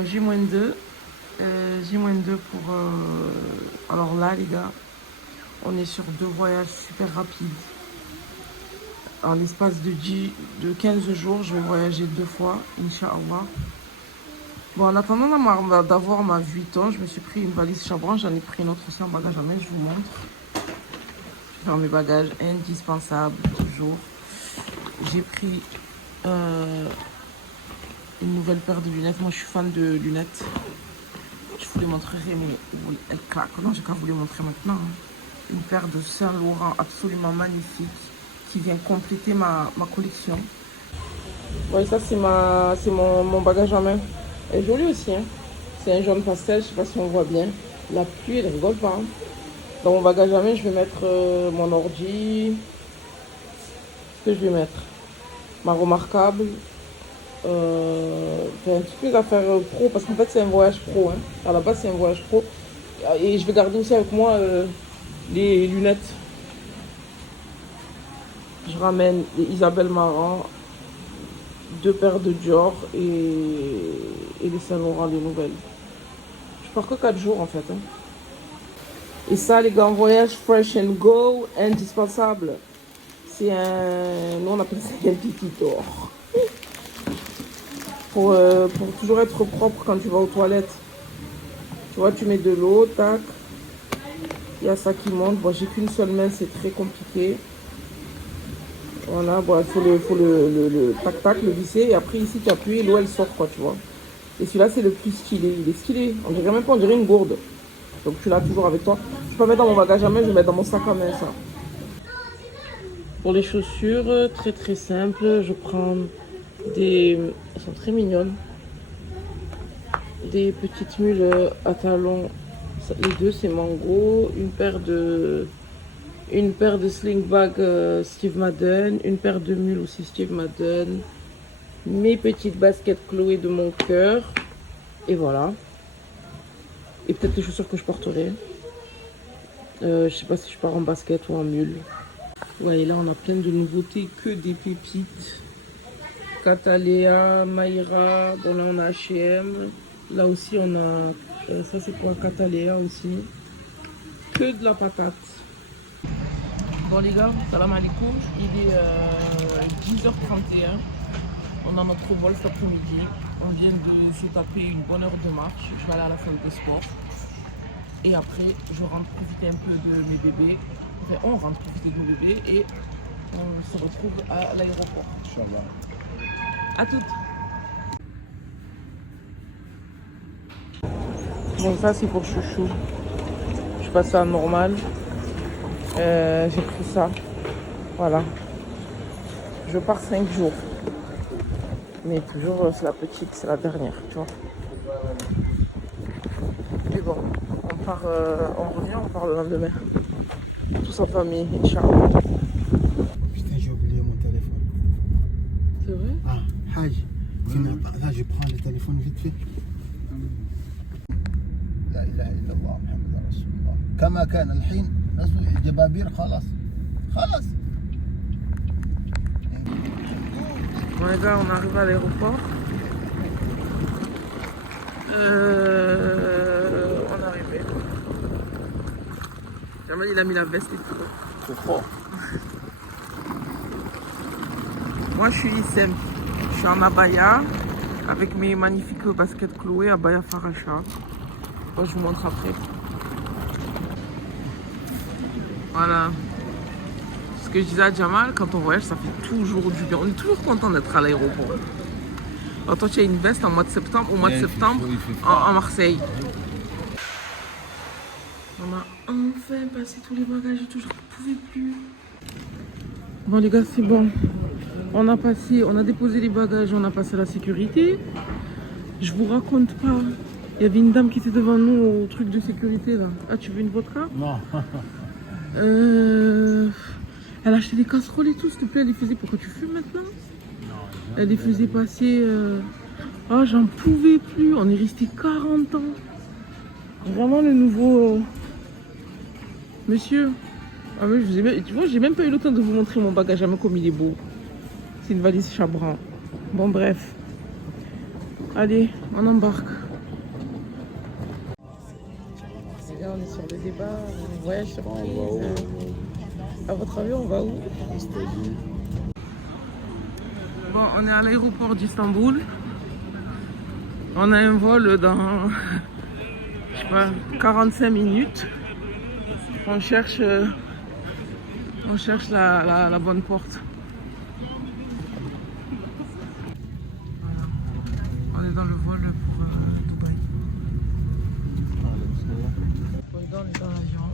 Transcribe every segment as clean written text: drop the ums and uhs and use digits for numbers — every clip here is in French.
Bon, J-2. J-2 pour... Alors là, les gars, on est sur 2 voyages super rapides. En l'espace de 15 jours, je vais voyager 2 fois, Inch'Allah. Bon, en attendant d'avoir ma Vuitton, je me suis pris une valise Chabran. J'en ai pris une autre aussi en bagage à main, je vous montre. Je vais faire mes bagages indispensables, toujours. J'ai pris une nouvelle paire de lunettes. Moi, je suis fan de lunettes. Je vous les montrerai, mais oui, elle claque. Non, j'ai qu'à vous les montrer maintenant. Une paire de Saint Laurent absolument magnifique qui vient compléter ma collection. Oui, ça, c'est mon bagage à main. Elle est jolie aussi. Hein. C'est un jaune pastel, je sais pas si on voit bien. La pluie, elle rigole pas. Hein. Dans mon bagage à main, je vais mettre mon ordi. Qu'est-ce que je vais mettre? Ma remarquable. Toutes mes affaires pro, parce qu'en fait c'est un voyage pro. Hein. À la base c'est un voyage pro. Et je vais garder aussi avec moi les lunettes. Je ramène les Isabelle Marant, 2 paires de Dior et les Saint Laurent, les nouvelles. Je pars que 4 jours en fait. Hein. Et ça les gars, en voyage fresh and go, indispensable. C'est un... Nous on appelle ça un pipitor. Pour toujours être propre quand tu vas aux toilettes. Tu vois, tu mets de l'eau, tac. Il y a ça qui monte. Bon, j'ai qu'une seule main, c'est très compliqué. Voilà, bon, il faut le tac-tac, le visser. Et après, ici, tu appuies, l'eau, elle sort, quoi, tu vois. Et celui-là, c'est le plus stylé. Il est stylé. On dirait même pas, on dirait une gourde. Donc, tu l'as toujours avec toi. Je peux mettre dans mon bagage à main, je vais mettre dans mon sac à main, ça. Pour les chaussures, très très simple. Je prends des... Elles sont très mignonnes. Des petites mules à talons. Les deux, c'est Mango. Une paire de sling bag Steve Madden. Une paire de mules aussi Steve Madden. Mes petites baskets Chloé de mon cœur. Et voilà. Et peut-être les chaussures que je porterai. Je sais pas si je pars en basket ou en mule. Ouais, et là, on a plein de nouveautés. Que des pépites. Catalea, Mayra. Bon, là, on a H&M. Là aussi, on a... ça, c'est pour Catalea aussi. Que de la patate. Bon, les gars, salam alaikum. Il est 10h31. On a notre vol cet après-midi. On vient de se taper une bonne heure de marche. Je vais aller à la salle de sport. Et après, je rentre profiter un peu de mes bébés. Enfin, on rentre profiter de mes bébés. Et on se retrouve à l'aéroport. Inch'Allah. À toutes. Bon, ça c'est pour chouchou. Je passe à normal. J'ai pris ça. Voilà. Je pars 5 jours. Mais toujours, c'est la petite, c'est la dernière, tu vois. Et bon, on revient, on part le lendemain. Tous en famille, Inch'Allah. Putain, j'ai oublié mon téléphone. C'est vrai? Ah, Haj. Là, je prends le téléphone vite fait. لا اله الا الله محمد رسول الله كما كان الحين نسوي جبابير خلاص Bon les gars, on arrive à l'aéroport. On est arrivé. Jamal il a mis la veste et tout. C'est fort. Moi je suis simple. Je suis en abaya avec mes magnifiques baskets Chloé, abaya Faracha. Bon, je vous montre après. Voilà. Ce que je disais à Jamal, quand on voyage, ça fait toujours du bien. On est toujours content d'être à l'aéroport. Alors toi, tu as une veste au mois de septembre en Marseille. On a enfin passé tous les bagages et tout, je ne pouvais plus. Bon les gars, c'est bon. On a déposé les bagages, on a passé la sécurité. Je vous raconte pas. Il y avait une dame qui était devant nous au truc de sécurité là. Ah, tu veux une vodka? Non. Elle a acheté des casseroles et tout, s'il te plaît. Elle les faisait. Pourquoi tu fumes maintenant? Non. Elle les faisait passer. Ah, j'en pouvais plus. On est resté 40 ans. Vraiment le nouveau. Monsieur. Ah, mais je vous ai même... Tu vois, j'ai même pas eu le temps de vous montrer mon bagage à main comme il est beau. C'est une valise Chabran. Bon, bref. Allez, on embarque. débat, voyage On surprise. va où? À votre avis, on va où? Aux États-Unis. Bon, on est à l'aéroport d'Istanbul. On a un vol dans, je sais pas, 45 minutes. On cherche la bonne porte. Voilà. On est dans le vol pour Dubaï. On est dans l'avion.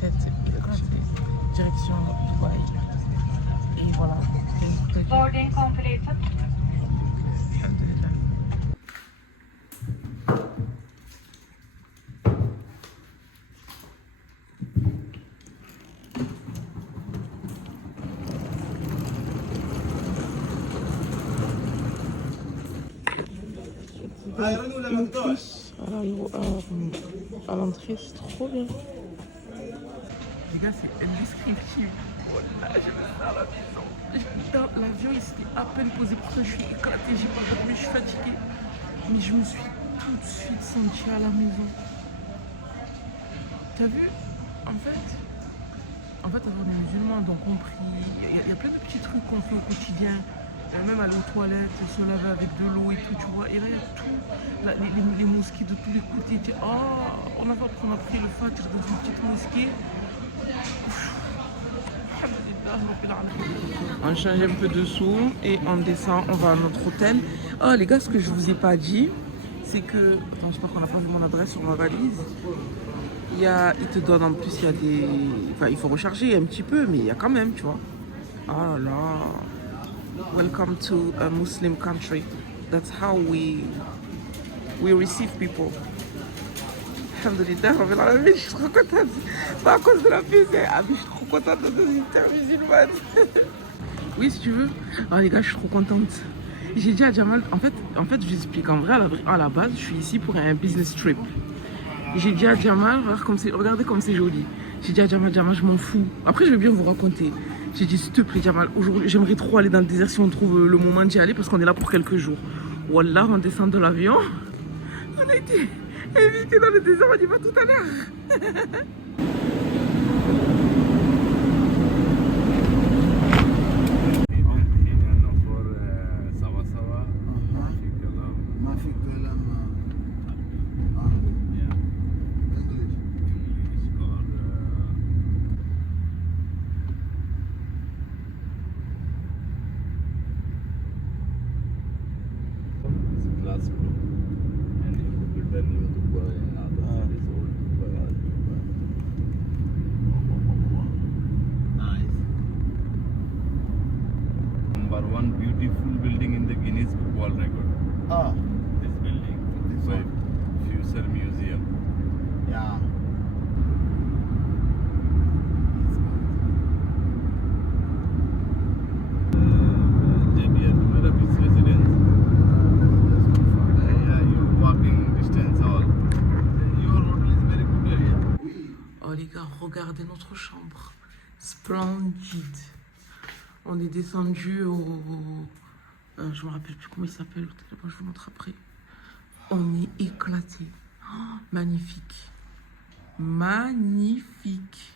Tête éclatée. Direction Dubaï. Et voilà. Boarding completed. Alhamdulillah. Une puce à l'entrée, c'est trop bien. Les gars, c'est indescriptible. Voilà, je me sens à la maison. Dans l'avion, il s'était à peine posé pour ça. Je suis éclatée, j'ai pas dormi, je suis fatiguée. Mais je me suis tout de suite sentie à la maison. T'as vu? En fait, on est musulmans, donc on prie. Il y a plein de petits trucs qu'on fait au quotidien. Même aller aux toilettes, se laver avec de l'eau et tout, tu vois. Et là, il y a tout. Là, les mosquées de tous les côtés. On a pris le Fajr dans une petite mosquée. On change un peu de sous et on descend, on va à notre hôtel. Oh les gars, ce que je vous ai pas dit, c'est que... Attends, j'espère qu'on a pas mis mon adresse sur ma valise. Il te donne en plus, il y a des... Enfin, il faut recharger un petit peu, mais il y a quand même, tu vois. Oh là là. Welcome to a Muslim country. That's how we receive people. Alhamdulillah, je suis trop contente. Pas à cause de la pub, mais je suis trop contente de une terre musulmane. Oui, si tu veux. Ah les gars, je suis trop contente. J'ai dit à Jamal, en fait, je vous explique. En vrai, à la base, je suis ici pour un business trip. J'ai dit à Jamal, regardez comme c'est joli. J'ai dit à Jamal, je m'en fous. Après, je vais bien vous raconter. J'ai dit, s'il te plaît, Jamal, aujourd'hui, j'aimerais trop aller dans le désert si on trouve le moment d'y aller parce qu'on est là pour quelques jours. Wallah, on descend de l'avion. On a été invités dans le désert, on y va tout à l'heure. ما في كلام Number one beautiful building in the Guinness Book World Record. This building. This By one. Future Museum. Yeah. JBR Jumeirah Beach Residence. Yeah, you walking distance all. Your hotel is very good area. Oh les gars, regardez notre chambre. Splendide. On est descendu je me rappelle plus comment il s'appelle. Je vous montre après. On est éclaté. Oh, magnifique. Magnifique.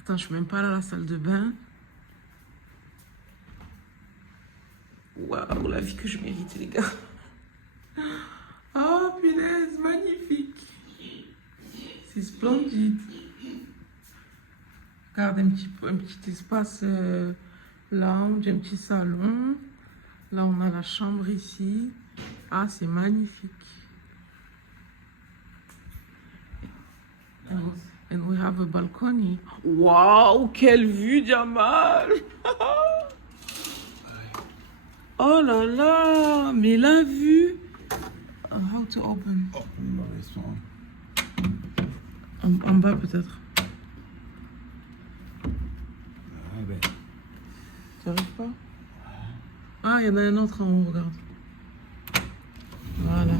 Attends, je suis même pas allée à la salle de bain. Waouh, la vie que je mérite, les gars. Oh, punaise, magnifique. C'est splendide. Regarde, un petit espace lounge, un petit salon. Là, on a la chambre ici. Ah, c'est magnifique. And we have a balcony. Waouh, quelle vue, Jamal. Oh là là, mais la vue. How to open? En bas peut-être. Tu arrives pas? Ah, il y en a un autre en haut, regarde. Voilà.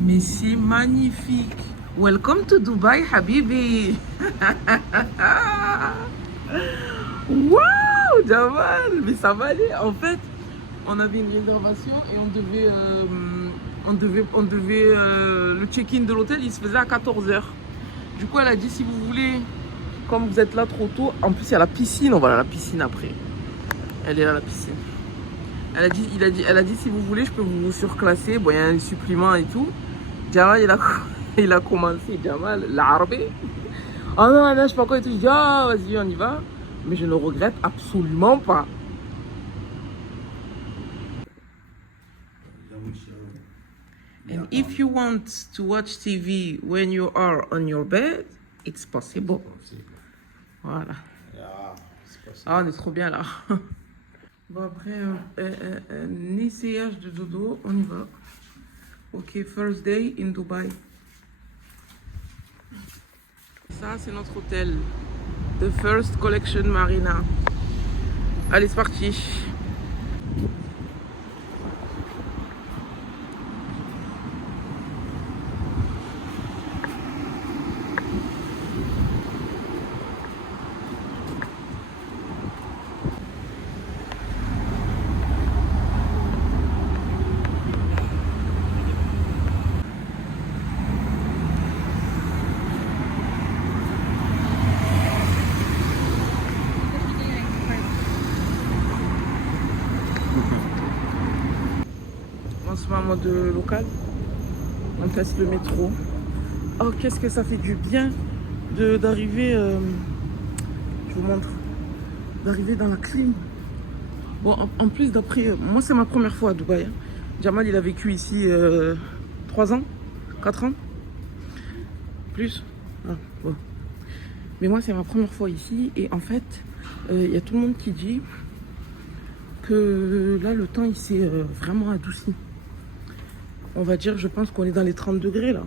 Mais c'est magnifique. Welcome to Dubai, Habibi. Waouh, Jamal. Mais ça va aller. En fait, on avait une réservation et on devait le check-in de l'hôtel, il se faisait à 14h. Du coup, elle a dit, si vous voulez, comme vous êtes là trop tôt, en plus, il y a la piscine, on va à la piscine après. Elle est là, la piscine. Elle a dit, si vous voulez, je peux vous surclasser. Bon, il y a un supplément et tout. Jamal, il a commencé, Jamal, l'arabe. Oh non, je sais pas quoi et tout. Je dis, ah, vas-y, on y va. Mais je ne regrette absolument pas. And if you want to watch TV when you are on your bed, it's possible. Voilà. Ah, on est trop bien là. Bon, après un essayage de dodo, on y va. Ok, first day in Dubai. Ça, c'est notre hôtel. The First Collection Marina. Allez, c'est parti. On se met en mode local. On teste le métro. Oh, qu'est-ce que ça fait du bien d'arriver. Je vous montre. D'arriver dans la clim. Bon, en plus, d'après. Moi, c'est ma première fois à Dubaï. Hein. Jamal, il a vécu ici 3 ans, 4 ans. Plus. Ah, bon. Mais moi, c'est ma première fois ici. Et en fait, il y a tout le monde qui dit que là, le temps, il s'est vraiment adouci. On va dire, je pense qu'on est dans les 30 degrés là.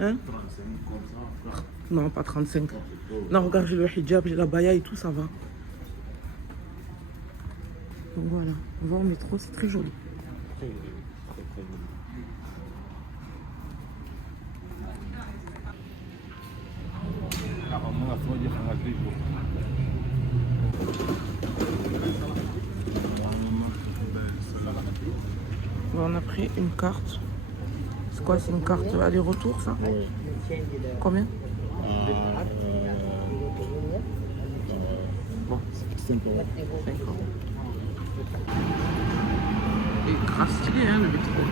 Hein? 35 comme ça. Non, pas 35. Non, regarde, j'ai le hijab, j'ai la baya et tout, ça va. Donc voilà, on va au métro, c'est très joli. Très joli. Bon, on a pris une carte. C'est quoi, c'est une carte aller-retour ça? Oui. Combien? Bon, 5 euros. 5 euros. Et grave stylé hein, le métro.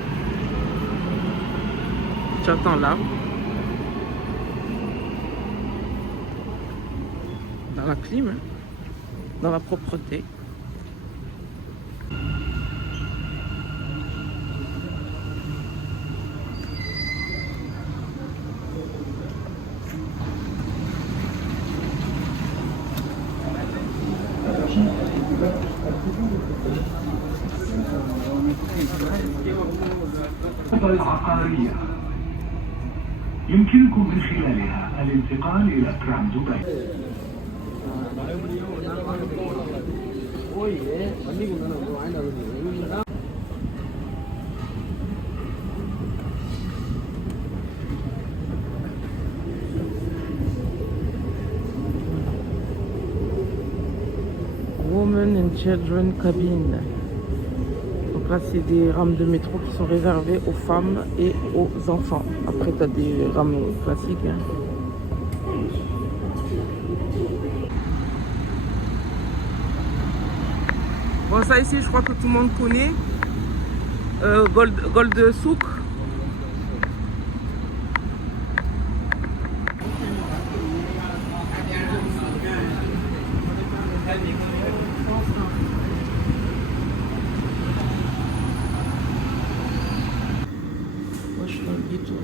Tu attends là. Dans la clim, hein, dans la propreté. العقارية يمكنكم من خلالها الانتقال إلى ترام دبي. Women and Children Cabin. Donc là, c'est des rames de métro qui sont réservées aux femmes et aux enfants. Après, tu as des rames classiques. Hein. Bon, ça ici, je crois que tout le monde connaît. Gold Souk. Moi, je suis dans le ghetto.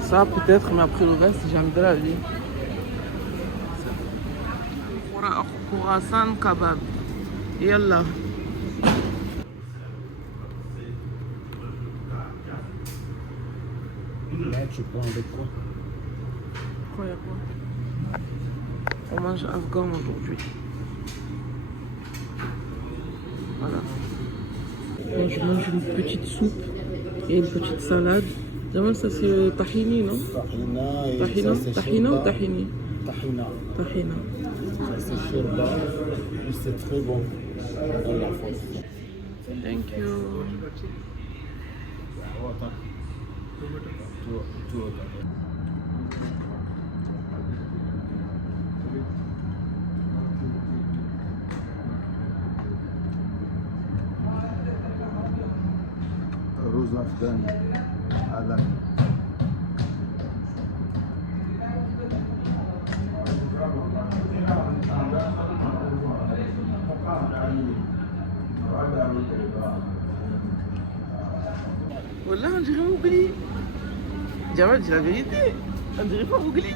Ça peut-être, mais après le reste, j'ai envie de la vie. Khorasan kebab. Yallah. Là, tu prends avec quoi? Quoi, y a quoi? On mange afghan aujourd'hui. Voilà. Bon, je mange une petite soupe et une petite salade. Jamal, ça c'est le tahini, non? Tahina et Tahina? ça, c'est Tahina ou shorba. tahini? Tahina. Tahina. Ça c'est shorba. Et c'est très bon dans la France. Thank you. رز أفغاني هذا Voilà, on dirait Mowgli. Jamal, dis la vérité. On dirait pas Mowgli.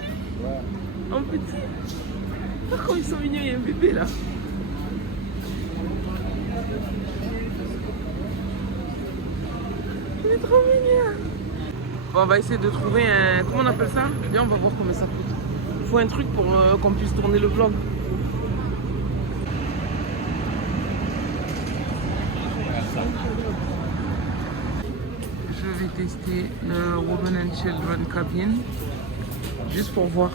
En petit. Oh, comme ils sont mignons, il y a un bébé là. Il est trop mignon. Bon, on va essayer de trouver un... Comment on appelle ça? Viens, on va voir combien ça coûte. Il faut un truc pour qu'on puisse tourner le vlog. Je vais tester le Women and Children Cabin. Juste pour voir.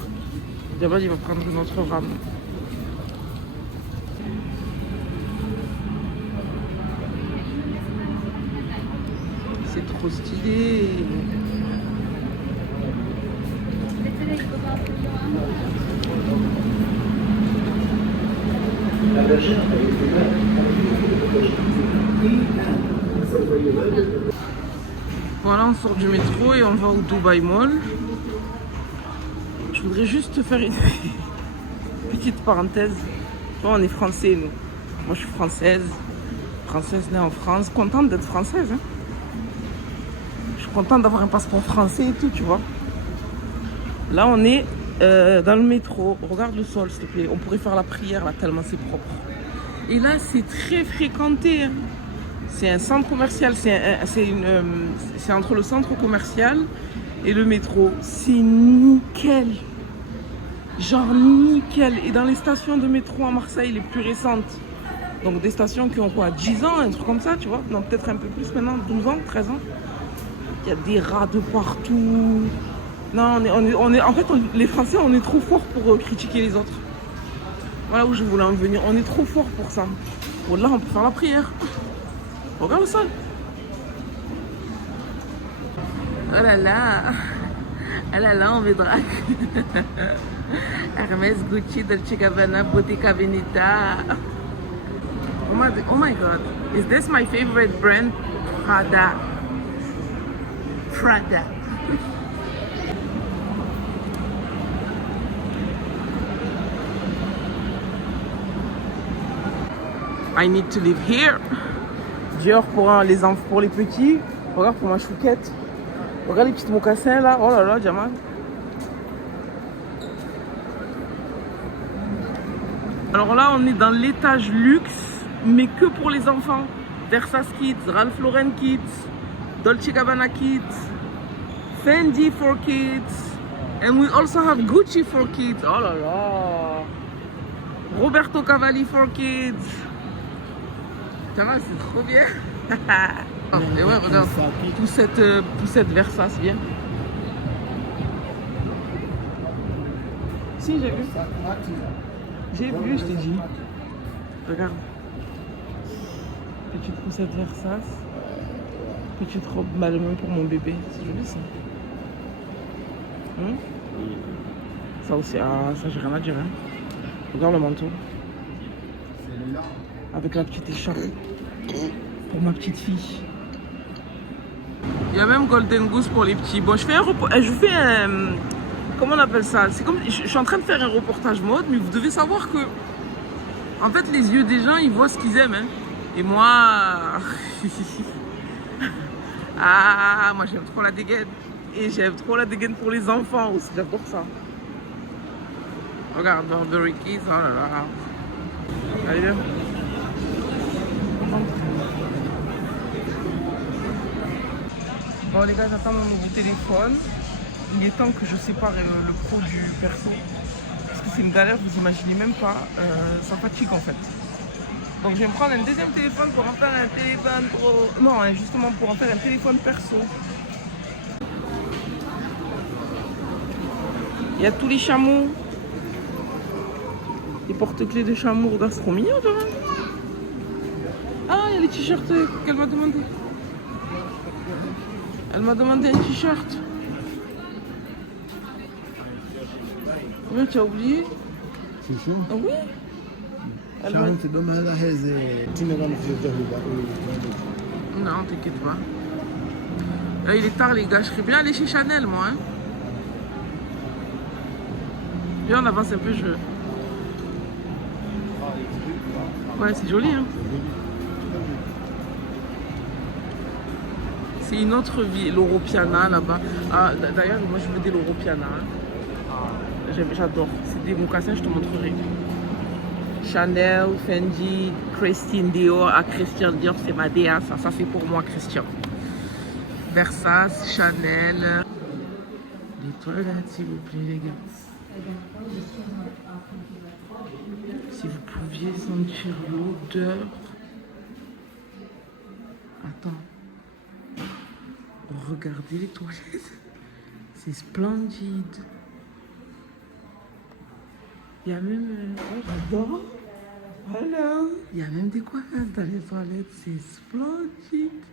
D'abord, il va prendre notre rame. C'est trop stylé. Voilà, on sort du métro et on va au Dubai Mall. Je voudrais juste faire une petite parenthèse. Bon, on est français, nous. Moi, je suis française. Française née en France. Contente d'être française. Hein. Je suis contente d'avoir un passeport français et tout, tu vois. Là, on est dans le métro. Regarde le sol, s'il te plaît. On pourrait faire la prière, là, tellement c'est propre. Et là, c'est très fréquenté. Hein. C'est un centre commercial. C'est entre le centre commercial et le métro. C'est nickel. Genre nickel. Et dans les stations de métro à Marseille, les plus récentes, donc des stations qui ont quoi, 10 ans, un truc comme ça, tu vois. Non, peut-être un peu plus maintenant, 12 ans, 13 ans. Il y a des rats de partout. Non, en fait, les Français, on est trop forts pour critiquer les autres. Voilà où je voulais en venir. On est trop forts pour ça. Bon, là, on peut faire la prière. Regarde ça. Oh là là. Oh là là, on me drague. Hermès, Gucci, Dolce Gabbana, Bottega Veneta. Oh my god. Is this my favorite brand? Prada. Prada. I need to live here. Dior pour les petits. Regarde pour ma chouquette. Regarde les petits mocassins là. Oh là là, Jamal. Alors là, on est dans l'étage luxe, mais que pour les enfants. Versace Kids, Ralph Lauren Kids, Dolce Gabbana Kids, Fendi for kids, and we also have Gucci for kids. Oh là là. Roberto Cavalli for kids. Jamal, c'est trop bien. Et ouais, regarde, poussette Versace, bien. Si, j'ai vu. J'ai vu, je t'ai dit. Regarde. Petite poussette Versace. Petite robe Malmain pour mon bébé. C'est joli ça. Ça aussi, ça j'ai rien à dire. Hein. Regarde le manteau. Avec la petite écharpe. Pour ma petite fille. Il y a même Golden Goose pour les petits. Bon, je fais un... Comment on appelle ça? C'est comme... Je suis en train de faire un reportage mode, mais vous devez savoir que... En fait, les yeux des gens, ils voient ce qu'ils aiment. Hein. Et moi... moi j'aime trop la dégaine. Et j'aime trop la dégaine pour les enfants aussi. J'adore ça. Regarde, Burberry Kids. Oh là là. Allez, viens. Bon les gars, j'attends mon nouveau téléphone. il est temps que je sépare le pro du perso. Parce que c'est une galère, vous imaginez même pas. Ça fatigue en fait. Donc je vais me prendre un deuxième téléphone pour en faire un téléphone pro. Non, justement pour en faire un téléphone perso. Il y a tous les chameaux. Les porte-clés de chameaux, regarde, c'est trop mignon quand même. Ah, il y a les t-shirts qu'elle m'a demandé. Elle m'a demandé un t-shirt. Oui, tu as oublié? شو Ah oui. Elle m'a... شو تدوم هذا هذا تيمغان في الجهوب. Non, t'inquiète pas. Là, il est tard les gars, je serais bien allé chez Chanel moi. Hein. Viens, on avance un peu, je... Ouais, c'est joli hein. C'est une autre vie, l'Europiana là-bas. Ah, d'ailleurs, moi je veux des l'Europiana. Hein. J'adore. C'est des mocassins, je te montrerai. Chanel, Fendi, Christian Dior. Ah, Christian Dior, c'est ma DA, ça. Ça, c'est pour moi, Christian. Versace, Chanel. Les toilettes, s'il vous plaît, les gars. Si vous pouviez sentir l'odeur. Attends. Regardez les toilettes. C'est splendide. Il y a même... Oh, j'adore. Voilà. Il y a même des coiffeuses dans les toilettes. C'est splendide.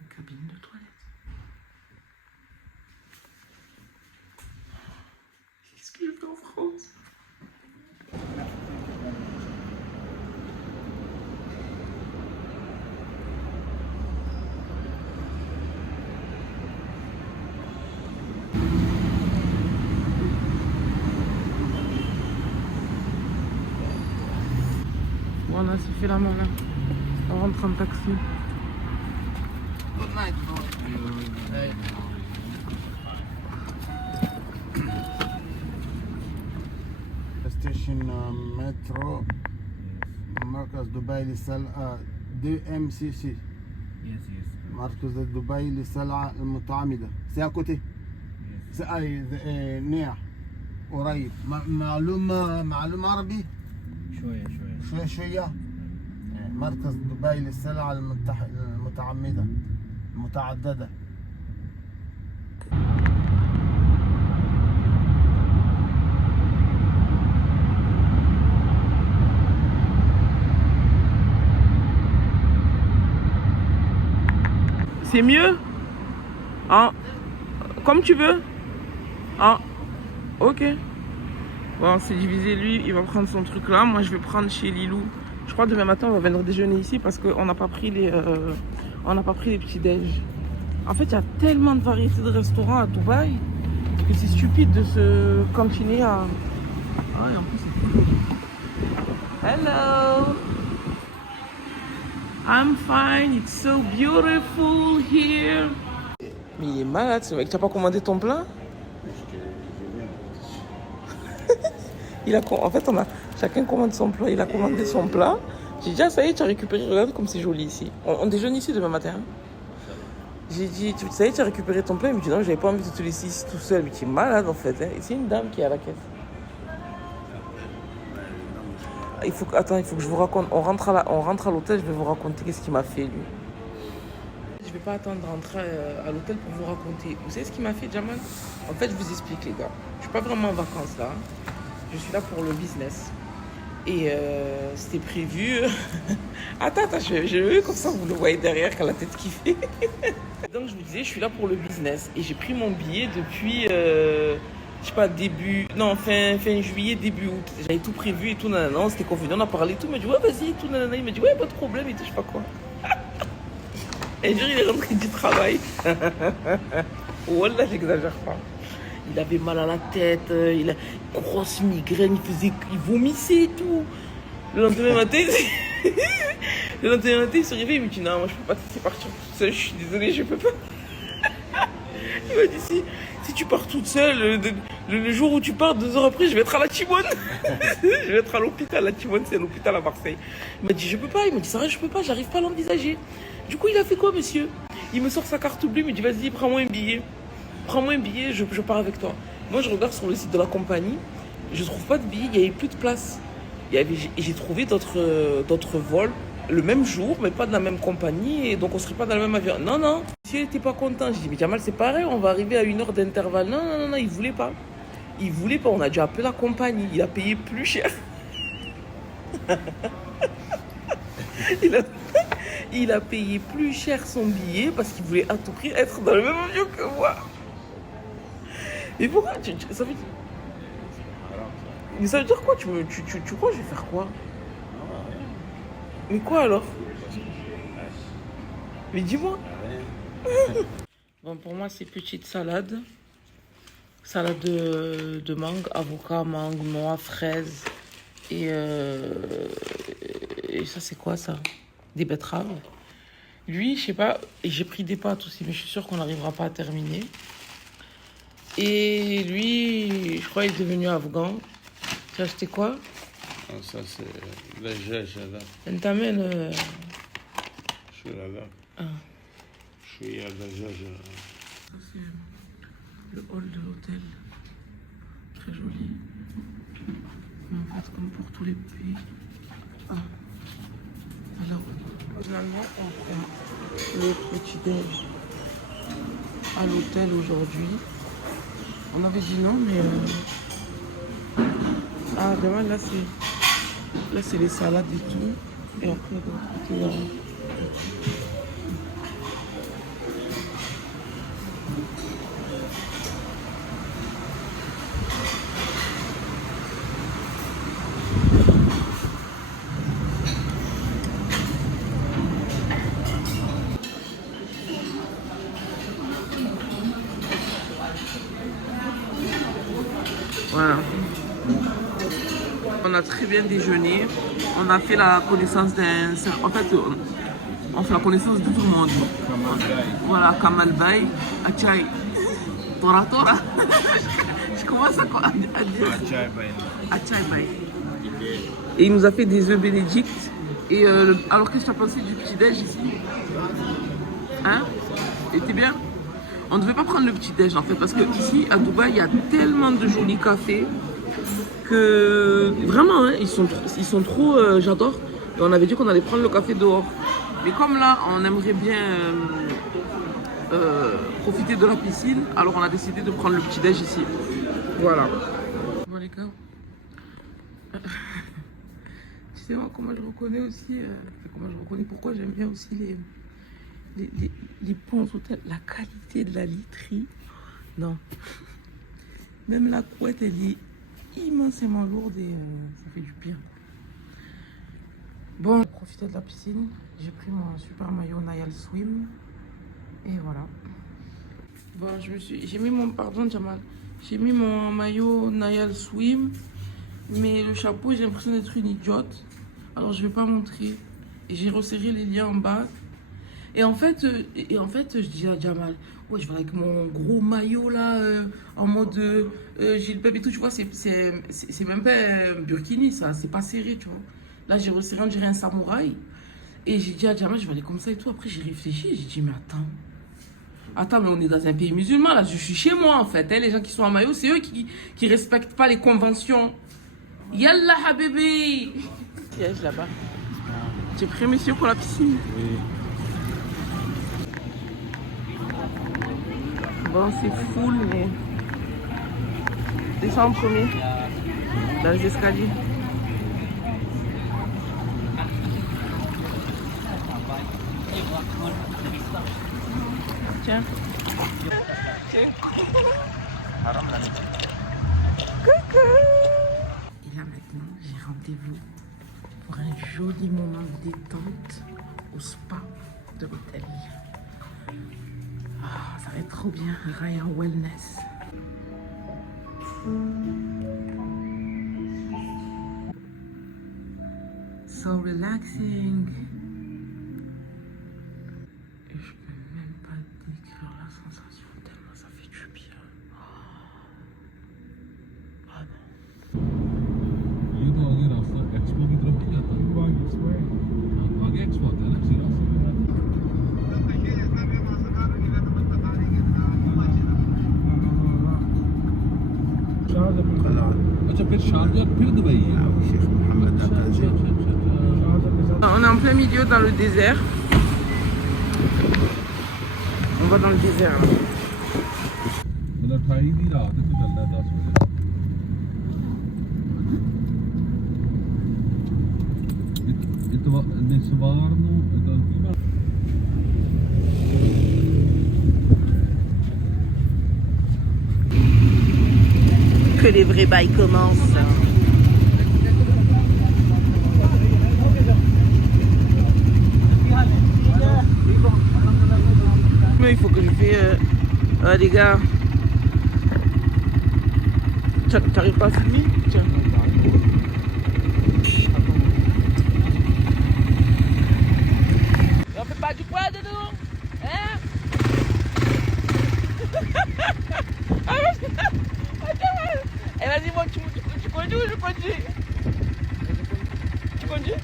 Une cabine de toilette. Qu'est-ce que je fais en France? Voilà, c'est fait la main là. On rentre en taxi. Good night, ستيشن مترو مركز دبي للسلعة DMCC. مركز دبي للسلعة المتعمدة. سياكوتي. سأي نيع قريب. معلوم عربي؟ شوية. مركز دبي للسلع المتعمدة المتعددة. C'est mieux? Hein? Comme tu veux? Hein? Ok. Bon, c'est divisé, lui, il va prendre son truc là. Moi, je vais prendre chez Lilou. Je crois demain matin, on va venir déjeuner ici parce qu'on n'a pas pris les, petits déj. En fait, il y a tellement de variétés de restaurants à Dubaï que c'est stupide de se continuer à... Ah, et en plus, c'est joli. Hello! I'm fine, it's so beautiful here. Mais il est malade ce mec, tu n'as pas commandé ton plat? En fait, chacun commande son plat, il a commandé son plat. J'ai dit, ah, ça y est, tu as récupéré, regarde comme c'est joli ici. On déjeune ici demain matin. J'ai dit, ça y est, tu as récupéré ton plat? Il me dit, non, j'avais pas envie de te laisser ici tout seul. Mais tu es malade en fait. Hein. Et c'est une dame qui est à la caisse. Il faut que je vous raconte. On rentre à l'hôtel, je vais vous raconter qu'est-ce qu'il m'a fait lui. Je vais pas attendre de rentrer à l'hôtel pour vous raconter. Vous savez ce qu'il m'a fait, Jamal? En fait, je vous explique les gars. Je suis pas vraiment en vacances là. Je suis là pour le business. Et c'était prévu. Attends, je veux comme ça vous le voyez derrière quand la tête qui fait. Donc je vous disais, je suis là pour le business. Et j'ai pris mon billet depuis, je sais pas, fin juillet, début août. J'avais tout prévu et tout, nanana, c'était convenu, on a parlé et tout. Il m'a dit, ouais, vas-y, tout, nanana. Il m'a dit, ouais, pas de problème et tout, je sais pas quoi. Et un jour, il est rentré du travail. Wallah, j'exagère pas. Il avait mal à la tête, il a une grosse migraine, il vomissait et tout. Le lendemain matin, il se réveille, il me dit non, moi je peux pas te laisser partir toute seule, je suis désolée, je peux pas. Il m'a dit si tu pars toute seule, Le jour où tu pars, 2 heures après, je vais être à la Timone. Je vais être à l'hôpital. La Timone, c'est l'hôpital à Marseille. Il m'a dit, je peux pas. Il m'a dit, ça je peux pas, j'arrive pas à l'envisager. Du coup, il a fait quoi, monsieur? Il me sort sa carte bleue, il me dit, vas-y, prends-moi un billet. Prends-moi un billet, je pars avec toi. Moi, je regarde sur le site de la compagnie, je trouve pas de billet, il n'y avait plus de place. J'ai trouvé d'autres vols le même jour, mais pas de la même compagnie, et donc on serait pas dans le même avion. Non, non, monsieur n'était pas content. J'ai dit, mais Jamal, c'est pareil, on va arriver à 1 heure d'intervalle. Non, non, non, non, il voulait pas. Il voulait pas, on a dû appeler la compagnie, il a payé plus cher. il a payé plus cher son billet parce qu'il voulait à tout prix être dans le même avion que moi. Mais pourquoi ça veut dire... Mais ça veut dire quoi? Tu crois que je vais faire quoi? Mais quoi alors? Mais dis-moi. Bon, pour moi, c'est petite salade. Salade de mangue, avocat, mangue, noix, fraise. Et ça, c'est quoi ça? Des betteraves. Lui, je sais pas, j'ai pris des pâtes aussi, mais je suis sûre qu'on n'arrivera pas à terminer. Et lui, je crois qu'il est devenu afghan. Tu as acheté quoi? Ah, ça, c'est le gège, là. Elle t'amène... Je suis là. Ah. Je suis à la gège. Ça, c'est le hall de l'hôtel. Très joli. En fait, comme pour tous les pays. Ah. Alors, finalement, on prend le petit-déj à l'hôtel aujourd'hui. On avait dit non, mais... Ah, demain, là, c'est les salades et tout. Et après, de l'autre côté, là... Voilà. On a très bien déjeuné. On a fait la connaissance d'un... En fait, on fait la connaissance de tout le monde. Voilà, Kamal Bay, Achai, Tora Tora. Je commence à dire. Achai Bay. Et il nous a fait des œufs bénédicts. Et alors, qu'est-ce que tu as pensé du petit-déj ici? Hein? C'était bien? On ne devait pas prendre le petit-déj en fait, parce que ici à Dubaï, il y a tellement de jolis cafés que vraiment, hein, ils sont trop, j'adore. Et on avait dit qu'on allait prendre le café dehors. Mais comme là, on aimerait bien profiter de la piscine, alors on a décidé de prendre le petit-déj ici. Voilà. Bon les gars, tu sais moi comment je reconnais aussi, pourquoi j'aime bien aussi les bons hôtels, la qualité de la literie. Non. Même la couette, elle est immensément lourde et ça fait du bien. Bon, j'ai profité de la piscine. J'ai pris mon super maillot Nayal Swim. Et voilà. Bon, j'ai mis mon... Pardon, Jamal. J'ai mis mon maillot Nayal Swim. Mais le chapeau, j'ai l'impression d'être une idiote. Alors, je vais pas montrer. Et j'ai resserré les liens en bas. Et en fait, je dis à Jamal, ouais, je vais avec mon gros maillot là, en mode Gilles Pep et tout, tu vois, c'est même pas un burkini, ça, c'est pas serré, tu vois. Là, j'ai resserré, on dirait un samouraï. Et j'ai dit à Jamal, je vais aller comme ça et tout. Après, j'ai réfléchi, j'ai dit, mais attends, mais on est dans un pays musulman, là, je suis chez moi en fait. Hein, les gens qui sont en maillot, c'est eux qui respectent pas les conventions. Yallah, habibi! Piège là-bas. J'ai pris monsieur pour la piscine. Oui. Bon, c'est full, mais... Descends en premier, dans les escaliers. Tiens. Tiens. Coucou. Et là maintenant, j'ai rendez-vous pour un joli moment de détente au spa de l'hôtel. Ah, ça va être trop bien, Raya Wellness. So relaxing. Et je peux même pas décrire la sensation tellement ça fait du bien. Cheikh Mohamed Akazi. On est en plein milieu dans le désert. On va dans le désert. Là. Que les vrais bails commencent. Mais il faut que je fasse... les gars. T'arrives pas à filmer? Tiens. On fait pas du poids de nous? Hein? Eh vas-y, moi, tu conduis ou je conduis? Tu conduis?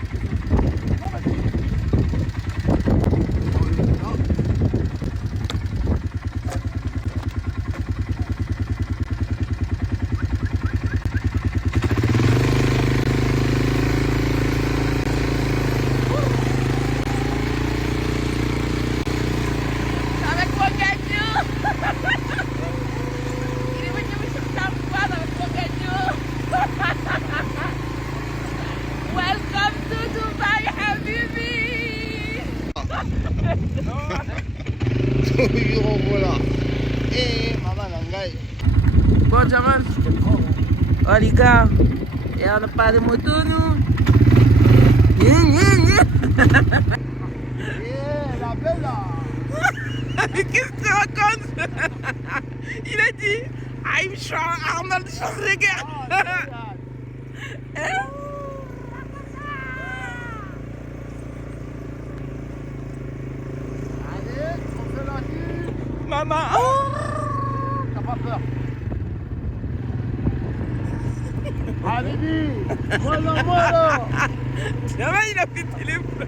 Bon, Jamal. Oh, les gars. Et on n'a pas de moto, nous. La belle là. Mais qu'est-ce que tu racontes? Il a dit I'm Arnold Schwarzenegger. Allez, on fait la nuit. Maman. T'as pas peur? Allez, voilà, voilà. Jamal, il a pété les pleurs.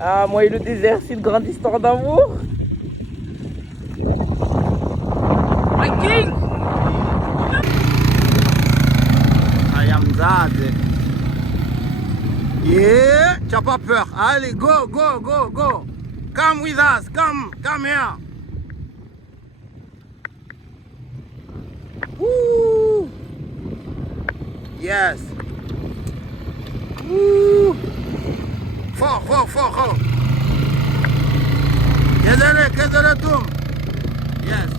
Ah, moi et le désert, c'est une grande histoire d'amour. My king! I am Zad. Yeah, t'as pas peur. Allez, go, go, go, go. Come with us, come here. Woo. Yes. Woo. Fort. كذا توم. Yes.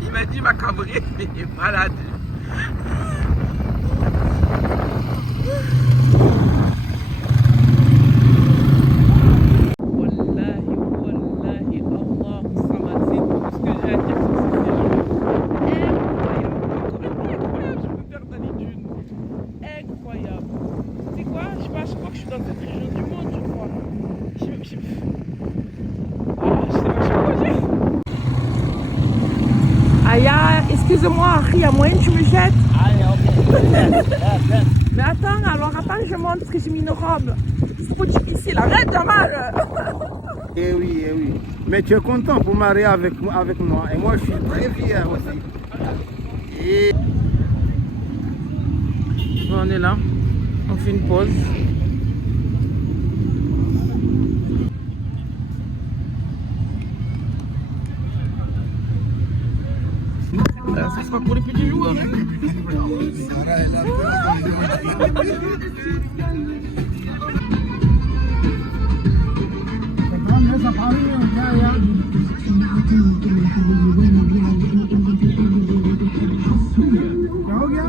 Il m'a dit ma cabrée, mais il est malade. Wallahi, Allah, Samad, c'est tout ce que j'ai à dire sur ce séjour. Incroyable, je peux faire dans les dunes. Incroyable. C'est quoi? Je sais pas, je crois que je suis dans cette région du monde, je crois. Je sais pas quoi dire. Aya, excuse-moi, il y a moyen que tu me jettes? Allez, ok. Mais attends, je monte parce que j'ai mis une robe. C'est trop difficile, arrête Jamal. Eh oui. Mais tu es content pour marier avec moi. Et moi, je suis très fier aussi. Et... Bon, on est là, on fait une pause. Ça sera pour les petits joueurs. क्या हो गया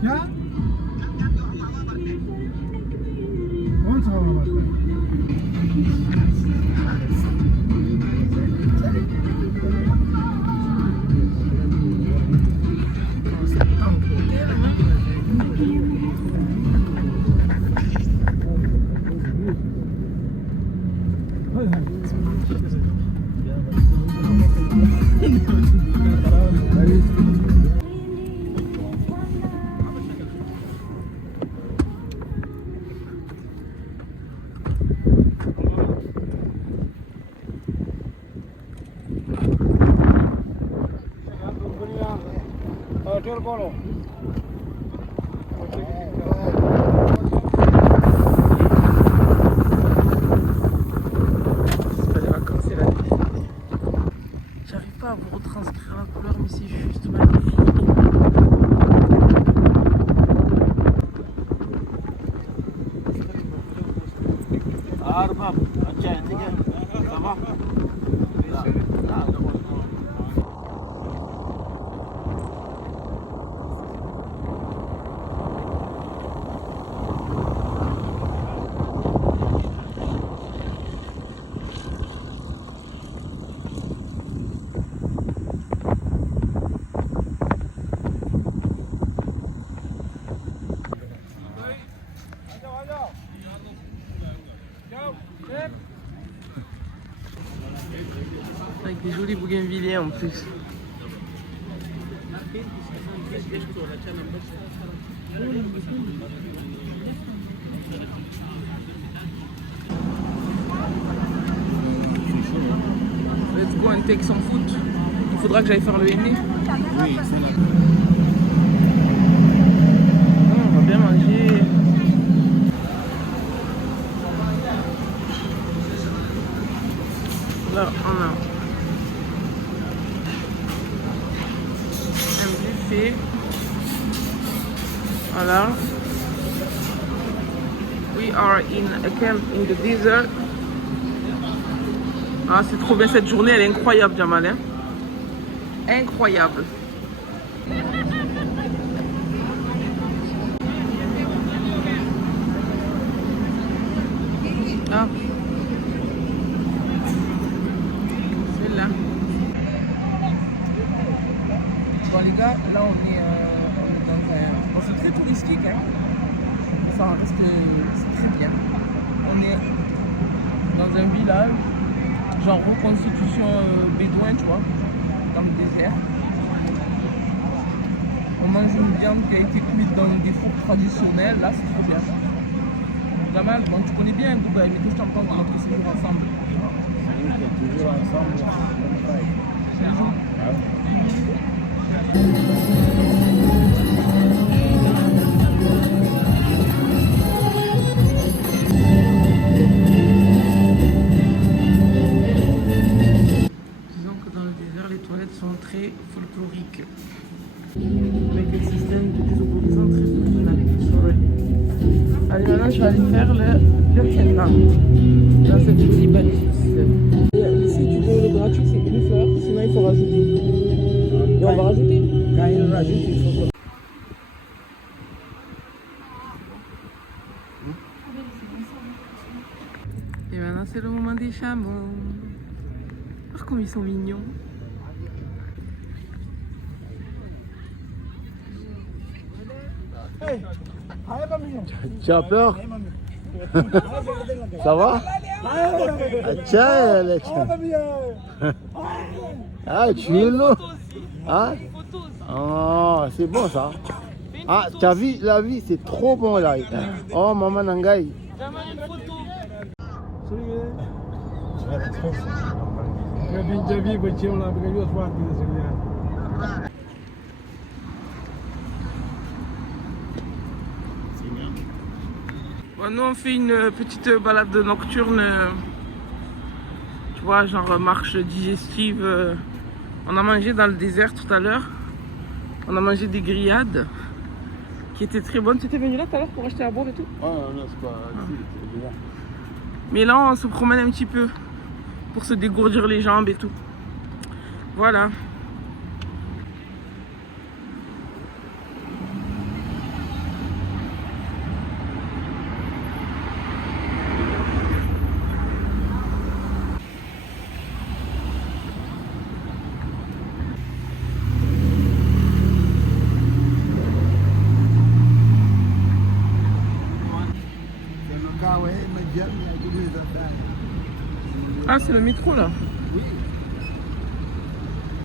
क्या कौन सा बात J'arrive pas à vous retranscrire la couleur, mais c'est juste magnifique. Avec des jolis bougainvilliers en plus. Let's go and take some food. Il faudra que j'aille faire le henné. Oui, c'est là. On va bien manger. Là, on a un buffet. Voilà. We are in a camp in the desert. Ah, c'est trop bien cette journée, elle est incroyable, Jamal. Hein? Incroyable. Ah. Celui-là. Bon les gars, là on est dans un... Bon, c'est très touristique, hein. Ça reste... c'est très bien. On est dans un village, genre reconstitution bédouin, tu vois, dans le désert. On mange une viande qui a été cuite dans des fours traditionnels, là c'est trop bien. Jamal, bon, tu connais bien Dubaï, mais qu'est-ce que tu en penses de notre séjour ensemble? toujours ensemble. Disons que dans le désert, les toilettes sont très folkloriques. Avec un système de désodorisant très original. Allez, maintenant je vais aller faire le henna dans cette jolie bâtisse. Ici, tu veux le gratuit, c'est une fleur, sinon il faut rajouter. Et on va rajouter. Quand il rajoute, il faut... Et maintenant, c'est le moment des chameaux. Oh, comme ils sont mignons. Tu as peur? Ça va? Ah, tiens, Alex. Ah, tu es là? Hein? Oh, c'est bon ça. Ah, tu as vu la vie, c'est trop bon là. Oh, maman Nangai. Bon, nous on fait une petite balade nocturne, tu vois, genre marche digestive. On a mangé dans le désert tout à l'heure. On a mangé des grillades qui étaient très bonnes. Tu étais venu là tout à l'heure pour acheter à boire et tout? Oh non, c'est pas... Mais là, on se promène un petit peu pour se dégourdir les jambes et tout. Voilà. Ah, c'est le métro là. Oui.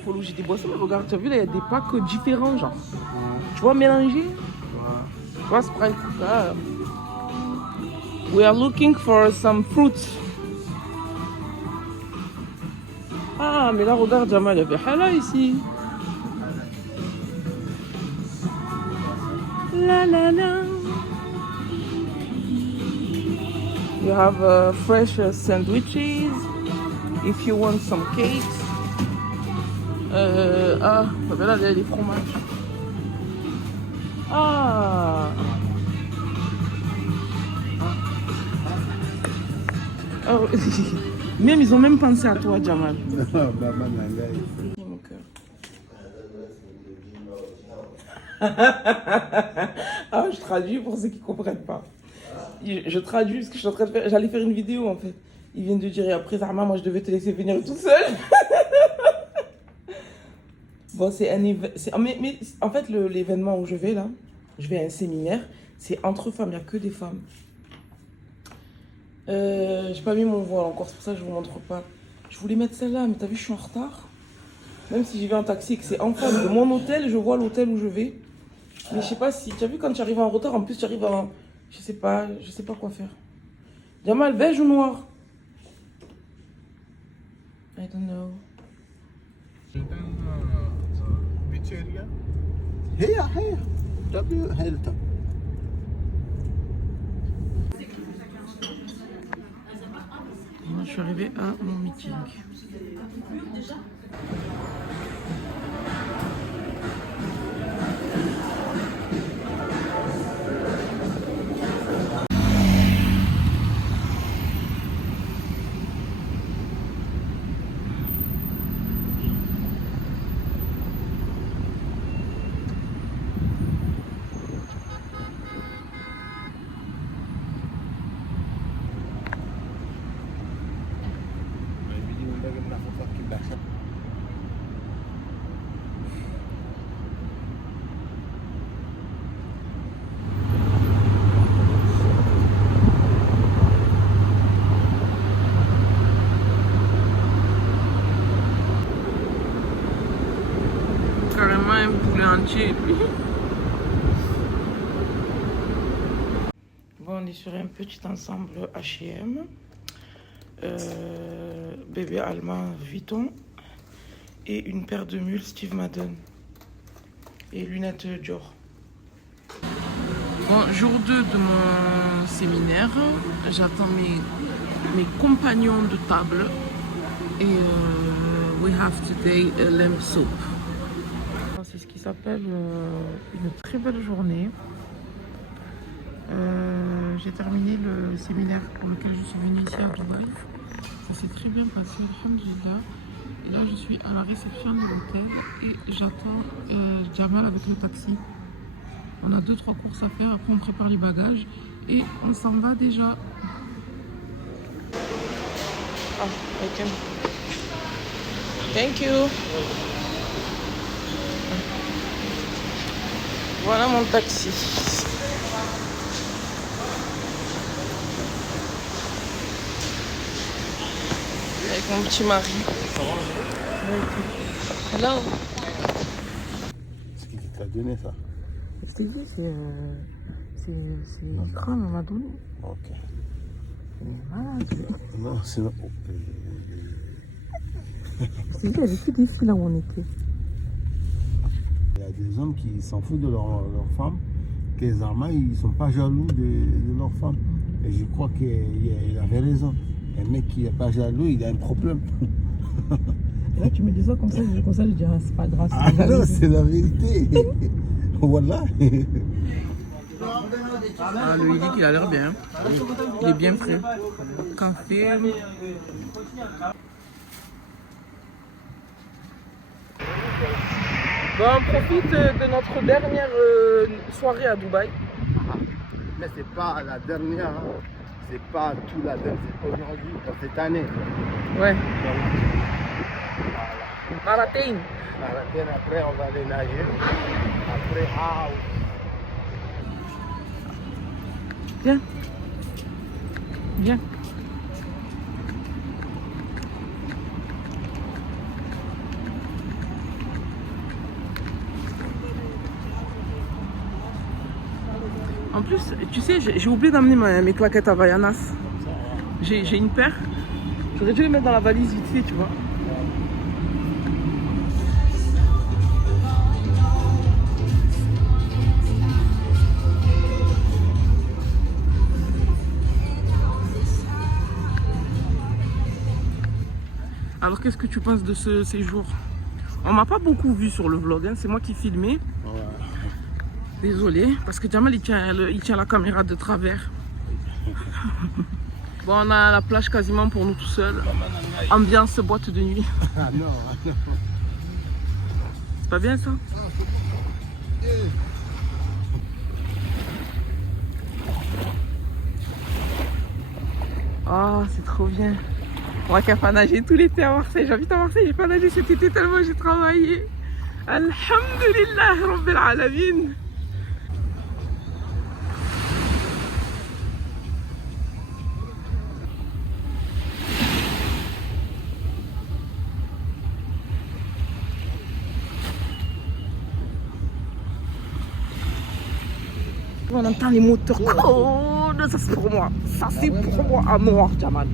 Faut loger des boissons, mais regarde, tu as vu là, il y a des packs différents, genre. Tu vois, mélangés. Tu vois, Sprite, là. We are looking for some fruits. Ah, mais là, regarde, Jamal, il y avait Hala ici. La la la. You have fresh sandwiches. If you want some cakes. Ah, là, il y a des fromages. Ah. Oh. Même, ils ont même pensé à toi, Jamal. Mon cœur. Ah, je traduis pour ceux qui ne comprennent pas. Je traduis ce que je suis en train de faire. J'allais faire une vidéo en fait. Ils viennent de dire et après Zarma, moi je devais te laisser venir toute seule. Bon, c'est un événement. Mais en fait, l'événement où je vais là, je vais à un séminaire, c'est entre femmes, il n'y a que des femmes. J'ai pas mis mon voile encore, c'est pour ça que je vous montre pas. Je voulais mettre celle-là, mais t'as vu, je suis en retard. Même si j'y vais en taxi et que c'est en face de mon hôtel, je vois l'hôtel où je vais. Mais je sais pas si. Tu as vu quand tu arrives en retard, en plus tu arrives en. Je sais pas quoi faire. Jamal, beige ou noir? I don't know. Which area? Here. W Hilton. Moi, je suis arrivée à mon meeting. Carrément un poulet entier. Bon, on est sur un petit ensemble H&M. Bébé allemand Vuitton. Et une paire de mules Steve Madden. Et lunettes Dior. Bon, jour 2 de mon séminaire. J'attends mes compagnons de table. Et we have today a lamb soup. C'est ce qui s'appelle une très belle journée. J'ai terminé le séminaire pour lequel je suis venue ici à Dubaï. Ça s'est très bien passé, alhamdulillah. Et là, je suis à la réception de l'hôtel et j'attends Jamal avec le taxi. On a 2-3 courses à faire, après on prépare les bagages et on s'en va déjà. Ah, ok. Thank you. Voilà mon taxi. Avec mon petit mari. Hello. C'est qui t'a donné ça? Je t'ai dit, c'est crâne, on m'a donné. Ok. Voilà. Non, sinon. Je t'ai dit, il y avait que des filles là où on était. Il y a des hommes qui s'en foutent de leur femme, que les Allemands, ils ne sont pas jaloux de leur femme. Et je crois qu'il avait raison. Un mec qui n'est pas jaloux, il a un problème. Et là, tu me dis ça comme ça, je dirais, c'est pas grave. Ah non, c'est la vérité. Voilà. Ah, le Illic, il a l'air bien. Il est bien frais. Café. Bon, on profite de notre dernière soirée à Dubaï. Mais c'est pas la dernière, hein. C'est pas tout la dernière, c'est aujourd'hui, pour cette année. Ouais. Voilà. Marathon. Après, on va aller nager. Après, Viens. Viens. En plus, tu sais, j'ai oublié d'amener mes claquettes Havaianas. J'ai une paire. J'aurais dû les mettre dans la valise vite fait, tu vois. Alors, qu'est-ce que tu penses de ce séjour? On m'a pas beaucoup vu sur le vlog, hein. C'est moi qui filmais. Ouais. Désolé, parce que Jamal il tient la caméra de travers. Bon, on a la plage quasiment pour nous tout seuls. Ambiance boîte de nuit. Ah non, non. C'est pas bien ça? Oh, c'est trop bien. On va qu'à pas nager tout l'été à Marseille. J'habite à Marseille, j'ai pas nagé cet été tellement j'ai travaillé. Alhamdulillah Rabbil Alamin. On entend les moteurs. Oh, ça c'est pour moi. Ça c'est pour moi à mort, Jamal.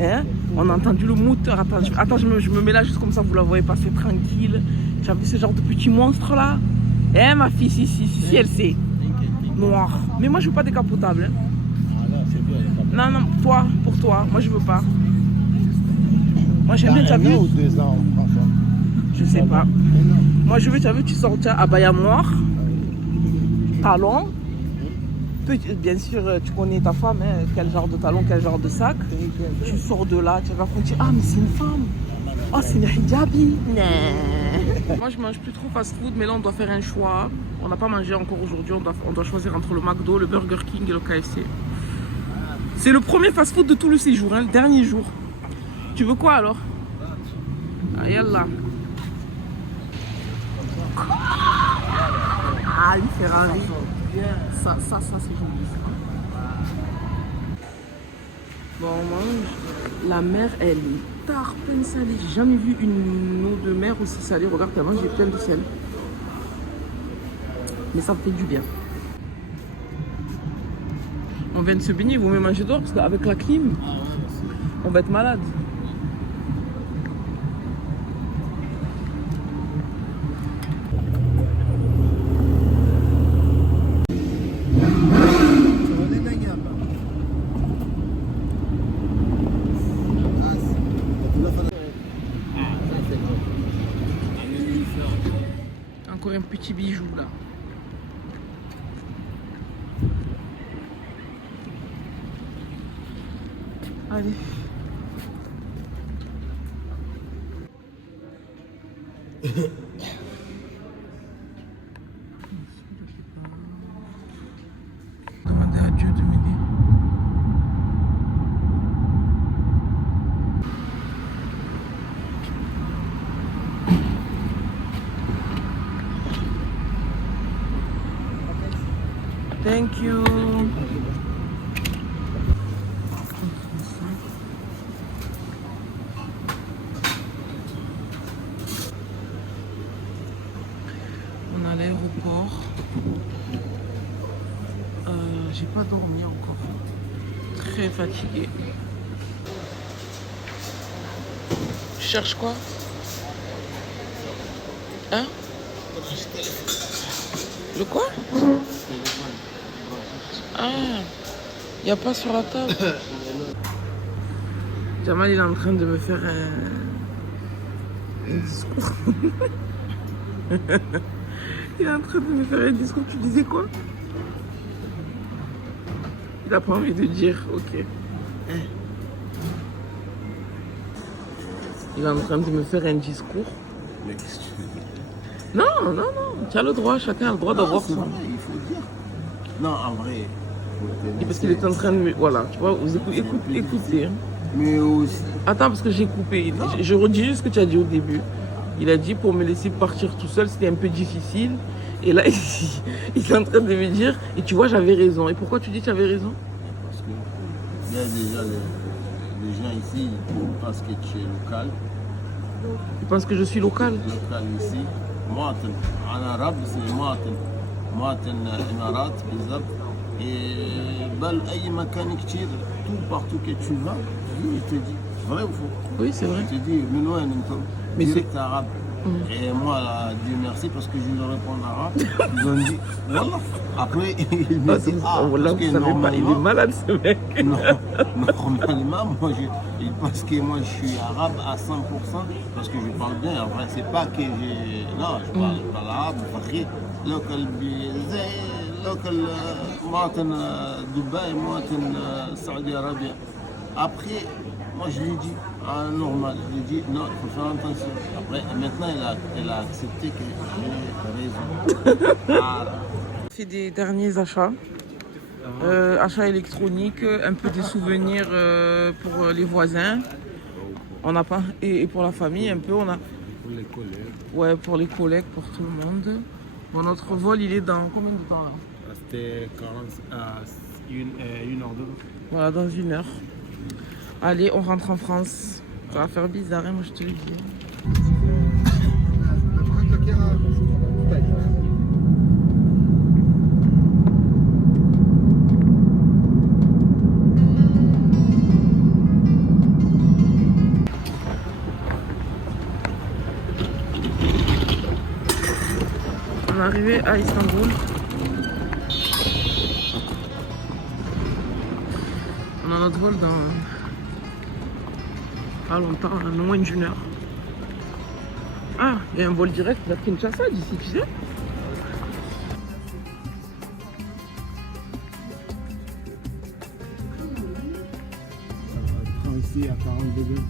Hein? On a entendu le moteur. Attends, je me mets là juste comme ça, vous la voyez passer tranquille. Tu as vu ce genre de petit monstre là? Eh ma fille, si, elle sait. Noir. Mais moi je veux pas décapotable. Hein? Non, non, toi, pour toi. Moi je veux pas. Moi j'aime bien, tu as vu? 1 ou 2 ans, on prend ça. Je sais pas. Moi je veux, tu as vu, tu sors abaya noir, talon. Bien sûr, tu connais ta femme, hein, quel genre de talon, quel genre de sac. Tu sors de là, tu vas dire ah mais c'est une femme. Oh c'est une hijabi. Non. Moi je mange plus trop fast food, mais là on doit faire un choix. On n'a pas mangé encore aujourd'hui, on doit choisir entre le McDo, le Burger King et le KFC. C'est le premier fast food de tout le séjour, hein, le dernier jour. Tu veux quoi alors? Ah yallah. Ah une Ferrari. Ça c'est joli. Bon, on mange. La mer, elle est tarpin salée. J'ai jamais vu une eau de mer aussi salée. Regarde, tellement j'ai plein de sel. Mais ça me fait du bien. On vient de se baigner, vous pouvez manger dehors parce qu'avec la clim, on va être malade. Encore un petit bijou là. Allez. Demandez à Dieu de m'aider. Thank you. On est à l'aéroport. J'ai pas dormi encore. Très fatiguée. Tu cherches quoi? Hein? Le quoi? Ah, il n'y a pas sur la table. Jamal il est en train de me faire un discours. Il est en train de me faire un discours. Tu disais quoi? Il n'a pas envie de dire, ok. Il est en train de me faire un discours. Mais qu'est-ce que tu veux dire? Non, non, non. Tu as le droit, chacun a le droit d'avoir c'est son. vrai, il faut dire. Non, en vrai. Et parce qu'il est en train de me. Voilà, tu vois, vous écoutez. Hein. Mais aussi. Attends, parce que j'ai coupé. Je redis juste ce que tu as dit au début. Il a dit pour me laisser partir tout seul, c'était un peu difficile. Et là, il est en train de me dire, et tu vois, j'avais raison. Et pourquoi tu dis que tu avais raison? Parce que il y a déjà les gens ici, ils pensent que tu es local. Il pense que je suis local. Local ici. Muatin. En arabe, c'est Muatin. Muatin Emirat, بالضبط. Et بل أي مكان كتير, tout partout que tu vas, il te dit. Vrai ou faux? Oui, c'est vrai. Il te dit, من وين انتم? Mais Direct arabe. Et moi, là, Dieu merci, parce que je leur réponds en arabe. Ils ont dit, voilà. Après, ils me disent, Ah, voilà, parce vous que savez pas, il est normalement, malade ce mec. non, normalement, moi, parce que moi, je suis arabe à 100%, parce que je parle bien. En vrai, c'est pas que j'ai. Non, je parle arabe, فخي. Local, local, مواطن Dubaï, مواطن Saudi Arabia. Après, moi, je lui ai dit, normal, je lui ai dit, non, il faut faire attention. Après, maintenant, elle a accepté que j'ai raison. Voilà. Fait des derniers achats. Achats électroniques, un peu des souvenirs pour les voisins. On n'a pas et pour la famille un peu on a. Pour les collègues. Ouais, pour les collègues, pour tout le monde. Bon, notre vol il est dans combien de temps là? C'était 1 heure de route. Voilà, dans 1 heure. Allez, on rentre en France. Ça va faire bizarre, hein, moi je te le dis. On est arrivé à Istanbul. On a notre vol dans pas longtemps, non moins d'1 heure. Ah, il y a un vol direct vers Kinshasa d'ici, tu sais. Ici à 40 degrés.